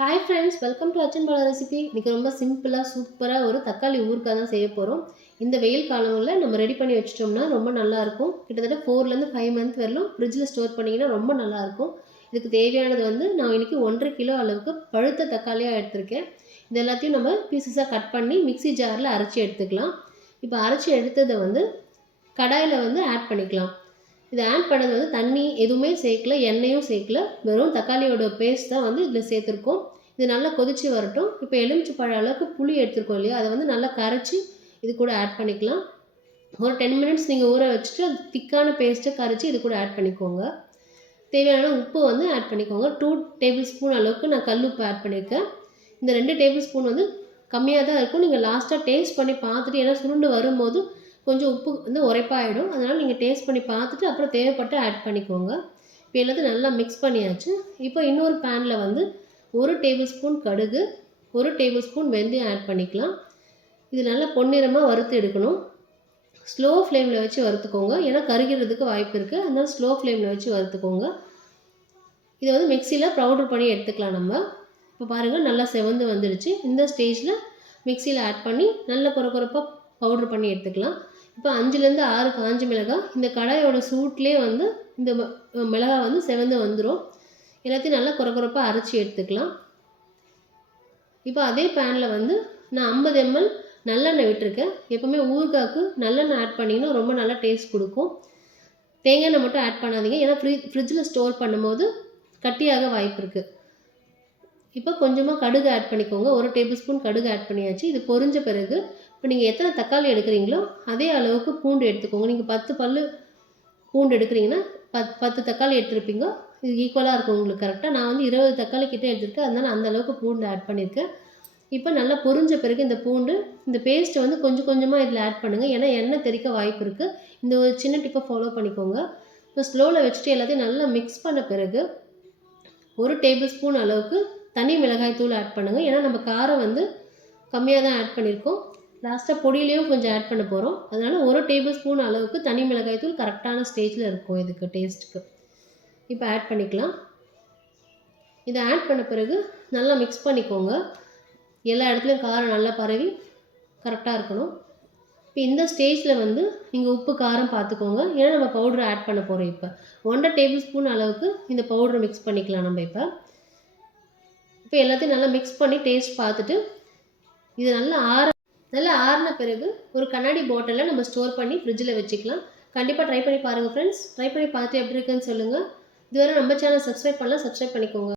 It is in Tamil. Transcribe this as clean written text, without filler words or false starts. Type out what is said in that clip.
Hi friends, welcome to Achan Bala recipe. இன்றைக்கி ரொம்ப சிம்பிளாக சூப்பராக ஒரு தக்காளி ஊறுகாய் தான் செய்ய போகிறோம். இந்த வெயில் காலங்களில் நம்ம ரெடி பண்ணி வச்சிட்டோம்னா ரொம்ப நல்லாயிருக்கும். கிட்டத்தட்ட 4லேருந்து 5 மந்த் வரலும் ஃப்ரிட்ஜில் ஸ்டோர் பண்ணிங்கன்னா ரொம்ப நல்லாயிருக்கும். இதுக்கு தேவையானது நான் இன்றைக்கி 1.5 கிலோ அளவுக்கு பழுத்த தக்காளியாக எடுத்திருக்கேன். இது எல்லாத்தையும் நம்ம பீசஸாக கட் பண்ணி மிக்ஸி ஜாரில் அரைச்சி எடுத்துக்கலாம். இப்போ அரைச்சி எடுத்ததை கடாயில் ஆட் பண்ணிக்கலாம். இதை ஆட் பண்ணது தண்ணி எதுவுமே சேர்க்கல, எண்ணெயும் சேர்க்கல, வெறும் தக்காளியோட பேஸ்ட் தான் இதில் சேர்த்துருக்கோம். இது நல்லா கொதித்து வரட்டும். இப்போ எலுமிச்சை பழ அளவுக்கு புளி எடுத்துருக்கோம் இல்லையா, அதை நல்லா கரைச்சி இது கூட ஆட் பண்ணிக்கலாம். ஒரு 10 மினிட்ஸ் நீங்கள் ஊற வச்சுட்டு அது திக்கான பேஸ்ட்டை கரைச்சி இது கூட ஆட் பண்ணிக்கோங்க. தேவையான உப்பு ஆட் பண்ணிக்கோங்க. 2 டேபிள் ஸ்பூன் அளவுக்கு நான் கல் உப்பு ஆட் பண்ணியிருக்கேன். இந்த 2 டேபிள் ஸ்பூன் கம்மியாக தான் இருக்கும். நீங்கள் லாஸ்ட்டாக டேஸ்ட் பண்ணி பார்த்துட்டு, ஏன்னா சுருண்டு வரும்போது கொஞ்சம் உப்பு உரைப்பாயிடும். அதனால் நீங்கள் டேஸ்ட் பண்ணி பார்த்துட்டு அப்புறம் தேவைப்பட்டு ஆட் பண்ணிக்கோங்க. இப்போ எல்லாத்தையும் நல்லா மிக்ஸ் பண்ணியாச்சு. இப்போ இன்னொரு பேனில் 1 டேபிள் ஸ்பூன் கடுகு, 1 டேபிள் ஸ்பூன் வெந்தயம் ஆட் பண்ணிக்கலாம். இது நல்லா பொன்னிறமாக வறுத்து எடுக்கணும். ஸ்லோ ஃப்ளேமில் வச்சு வறுத்துக்கோங்க, ஏன்னா கருகிறதுக்கு வாய்ப்பு இருக்குது. அதனால் ஸ்லோ ஃப்ளேமில் வச்சு வறுத்துக்கோங்க. இதை மிக்சியில் பவுடர் பண்ணி எடுத்துக்கலாம் நம்ம. இப்போ பாருங்கள், நல்லா செவந்து வந்துடுச்சு. இந்த ஸ்டேஜில் மிக்சியில் ஆட் பண்ணி நல்லா கொரப்பாக பவுடர் பண்ணி எடுத்துக்கலாம். இப்போ 5லேருந்து 6 காஞ்ச மிளகாய் இந்த கடாயோட சூட்லேயே இந்த மிளகாய் செவந்து வந்துடும். எல்லாத்தையும் நல்லா கொரப்பாக அரைச்சி எடுத்துக்கலாம். இப்போ அதே பேனில் நான் 50 ml நல்லெண்ணெய் விட்டுருக்கேன். எப்போவுமே ஊறுகாய்க்கு நல்லெண்ணெய் ஆட் பண்ணிங்கன்னா ரொம்ப நல்லா டேஸ்ட் கொடுக்கும். தேங்காய் எண்ணெய் மட்டும் ஆட் பண்ணாதீங்க, ஏன்னா ஃப்ரிட்ஜில் ஸ்டோர் பண்ணும்போது கட்டியாக வாய்ப்பு இருக்குது. இப்போ கொஞ்சமாக கடுகு ஆட் பண்ணிக்கோங்க. 1 டேபிள் ஸ்பூன் கடுகு ஆட் பண்ணியாச்சு. இது பொரிஞ்ச பிறகு இப்போ நீங்கள் எத்தனை தக்காளி எடுக்கிறீங்களோ அதே அளவுக்கு பூண்டு எடுத்துக்கோங்க. நீங்கள் 10 பல் பூண்டு எடுக்கிறீங்கன்னா 10 தக்காளி எடுத்துருப்பீங்க. இது ஈக்குவலாக இருக்கும் உங்களுக்கு கரெக்டாக. நான் 20 தக்காளி கிட்டே எடுத்துருக்கேன். அதனால் அந்த அளவுக்கு பூண்டு ஆட் பண்ணியிருக்கேன். இப்போ நல்லா பொரிஞ்ச பிறகு இந்த பூண்டு இந்த பேஸ்ட்டை கொஞ்சம் கொஞ்சமாக இதில் ஆட் பண்ணுங்கள், ஏன்னா எண்ணெய் தெறிக்க வாய்ப்பு இருக்குது. இந்த ஒரு சின்ன டிப்பை ஃபாலோ பண்ணிக்கோங்க. இப்போ ஸ்லோவில் வச்சுட்டு எல்லாத்தையும் நல்லா மிக்ஸ் பண்ண பிறகு 1 டேபிள் ஸ்பூன் அளவுக்கு தனி மிளகாய் தூள் ஆட் பண்ணுங்கள். ஏன்னா நம்ம காரம் கம்மியாக தான் ஆட் பண்ணியிருக்கோம். லாஸ்ட்டாக பொடியிலையும் கொஞ்சம் ஆட் பண்ண போகிறோம். அதனால் 1 டேபிள் ஸ்பூன் அளவுக்கு தனி மிளகாய் தூள் கரெக்டான ஸ்டேஜில் இருக்கும் இதுக்கு டேஸ்ட்டுக்கு. இப்போ ஆட் பண்ணிக்கலாம். இதை ஆட் பண்ண பிறகு நல்லா மிக்ஸ் பண்ணிக்கோங்க. எல்லா இடத்துலையும் காரம் நல்லா பரவி கரெக்டாக இருக்கணும். இப்போ இந்த ஸ்டேஜில் நீங்கள் உப்பு காரம் பார்த்துக்கோங்க, ஏன்னா நம்ம பவுடரை ஆட் பண்ண போகிறோம். இப்போ 1.5 டேபிள் ஸ்பூன் அளவுக்கு இந்த பவுடரை மிக்ஸ் பண்ணிக்கலாம் நம்ம. இப்போ எல்லாத்தையும் நல்லா மிக்ஸ் பண்ணி டேஸ்ட் பார்த்துட்டு இது நல்லா ஆறின பிறகு ஒரு கண்ணாடி பாட்டிலில் நம்ம ஸ்டோர் பண்ணி ஃப்ரிட்ஜில் வச்சுக்கலாம். கண்டிப்பாக ட்ரை பண்ணி பாருங்கள் ஃப்ரெண்ட்ஸ். ட்ரை பண்ணி பார்த்துட்டு எப்படி இருக்குன்னு சொல்லுங்கள். இதுவரை நம்ம சேனல் சப்ஸ்கிரைப் பண்ணலாம், சப்ஸ்கிரைப் பண்ணிக்கோங்க.